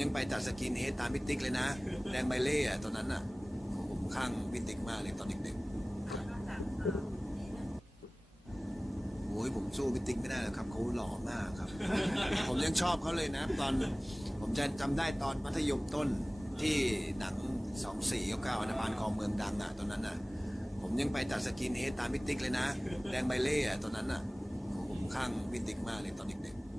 ยังไปตัดสกินเฮดตามพิติกเลยนะ แดงใบเล่อะตอนนั้นอะผมข้างพิติกมากเลยตอนเด็กๆโอ้ยผมสู้พิติกไม่ได้หรอกครับเขาหล่อมากครับ ผมยังชอบเขาเลยนะ ตอนผมจะจำได้ตอนมัธยมต้นที่หนังสองสี่เก้าอันธพาลคองเมืองดังอะตอนนั้นอะผมยังไปตัดสกินเฮดตามพิติกเลยนะ แดงใบเล่อะตอนนั้นอะผมข้างพิติกมากเลยตอนเด็กๆ